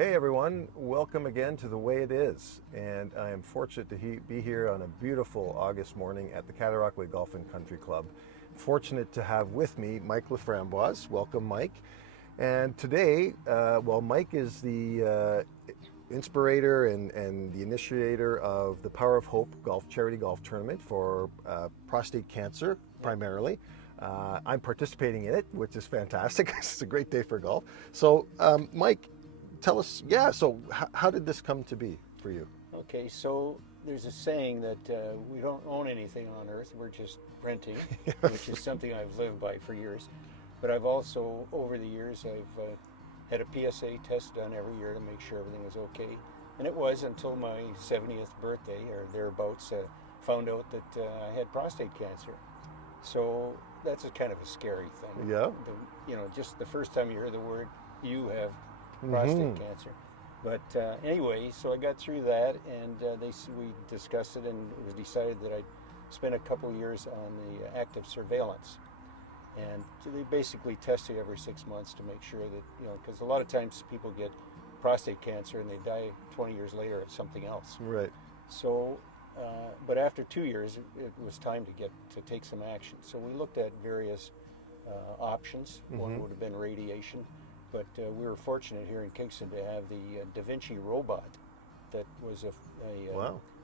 Hey everyone, welcome again to The Way It Is. And I am fortunate to be here on a beautiful August morning at the Cataraqui Golf and Country Club. Fortunate to have with me Mike Laframboise. Welcome, Mike. And today, Mike is the inspirator and the initiator of the Power of Hope charity golf tournament for prostate cancer, primarily. I'm participating in it, which is fantastic. It's a great day for golf. So, Mike, tell us, so how did this come to be for you? Okay, so there's a saying that we don't own anything on earth, we're just renting, which is something I've lived by for years. But I've also, over the years, I've had a PSA test done every year to make sure everything was okay. And it was until my 70th birthday or thereabouts, found out that I had prostate cancer. So that's a kind of a scary thing. Yeah. Just the first time you hear the word, you have prostate cancer. But anyway, so I got through that, and we discussed it, and it was decided that I'd spend a couple years on the active surveillance. And they basically test you every 6 months to make sure that, because a lot of times people get prostate cancer and they die 20 years later of something else. Right. So, but after 2 years, it was time to take some action. So we looked at various options. One would have been radiation. But we were fortunate here in Kingston to have the Da Vinci robot that was a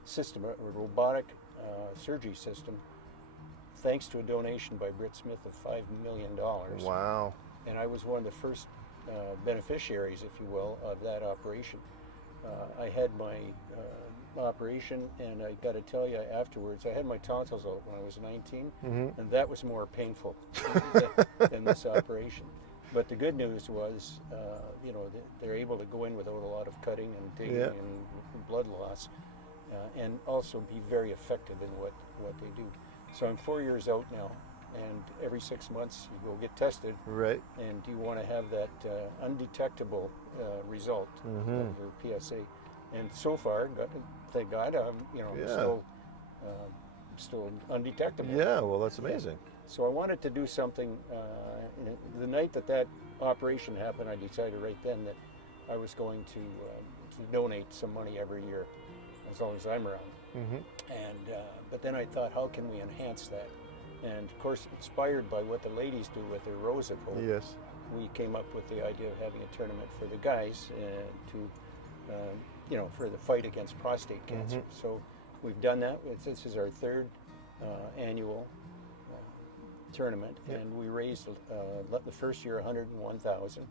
system, a robotic surgery system, thanks to a donation by Britt Smith of $5 million. Wow. And I was one of the first beneficiaries, if you will, of that operation. I had my operation, and I got to tell you afterwards, I had my tonsils out when I was 19, and that was more painful than this operation. But the good news was, they're able to go in without a lot of cutting and digging and blood loss, and also be very effective in what they do. So I'm 4 years out now, and every 6 months you go get tested. Right. And you want to have that undetectable result of your PSA. And so far, thank God, still undetectable. Yeah, well, that's amazing. Yeah. So I wanted to do something. The night that operation happened, I decided right then that I was going to donate some money every year, as long as I'm around. And but then I thought, how can we enhance that? And of course, inspired by what the ladies do with their Rose of Hope, we came up with the idea of having a tournament for the guys for the fight against prostate cancer. So we've done that. This is our third annual tournament, and we raised the first year $101,000,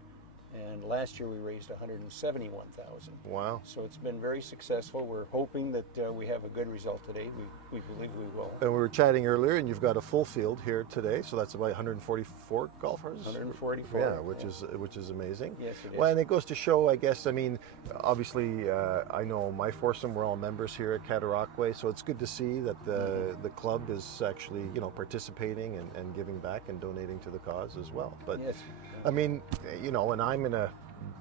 and last year we raised $171,000. Wow. So it's been very successful. We're hoping that we have a good result today. We believe we will. And we were chatting earlier, and you've got a full field here today, so that's about 144 golfers? 144. Yeah, which is amazing. Yes, it is. Well, and it goes to show, I guess, obviously, I know my foursome, we're all members here at Cataraqui, so it's good to see that the club is actually, participating and giving back and donating to the cause as well. But, yes. And I'm in a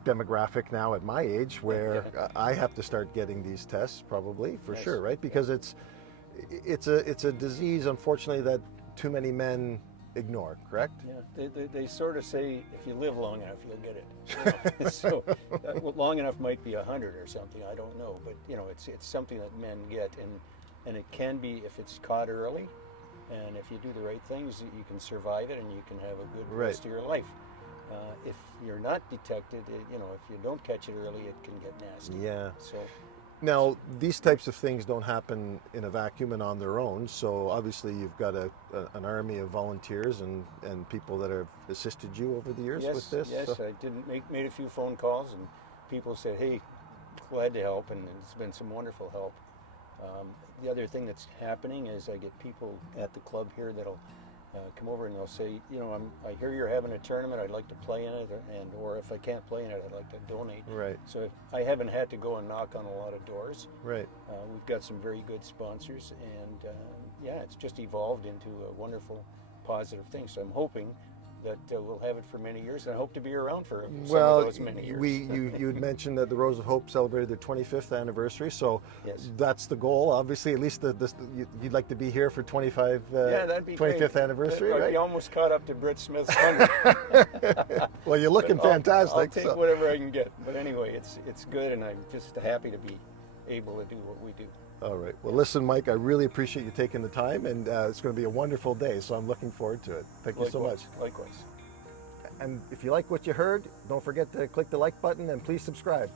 demographic now at my age where I have to start getting these tests probably for sure, right? Because it's a disease, unfortunately, that too many men ignore, correct? Yeah, they sort of say if you live long enough, you'll get it. So long enough might be 100 or something, I don't know, but it's something that men get, and it can be, if it's caught early, and if you do the right things, you can survive it and you can have a good rest of your life. If you're not detected, if you don't catch it early, it can get nasty. Yeah. So now, these types of things don't happen in a vacuum and on their own. So obviously, you've got an army of volunteers and people that have assisted you over the years with this. Yes, I made a few phone calls, and people said, "Hey, glad to help," and it's been some wonderful help. The other thing that's happening is I get people at the club here that'll come over and they'll say, I hear you're having a tournament, I'd like to play in it, or if I can't play in it, I'd like to donate. Right. So I haven't had to go and knock on a lot of doors. Right. We've got some very good sponsors, and it's just evolved into a wonderful, positive thing. So I'm hoping that we'll have it for many years, and I hope to be around for some Well, of those many years. you had mentioned that the Rose of Hope celebrated their 25th anniversary, so Yes. that's the goal. Obviously, at least you'd like to be here for 25 Yeah, that'd be 25th great. anniversary, I'd right? be almost caught up to Britt Smith's thunder. Well, you're looking But fantastic. I'll take so- whatever I can get. But anyway, it's good, and I'm just happy to be able to do what we do. All right. Well, listen, Mike, I really appreciate you taking the time, and it's going to be a wonderful day, so I'm looking forward to it. Thank you so much. Likewise. And if you like what you heard, don't forget to click the like button and please subscribe.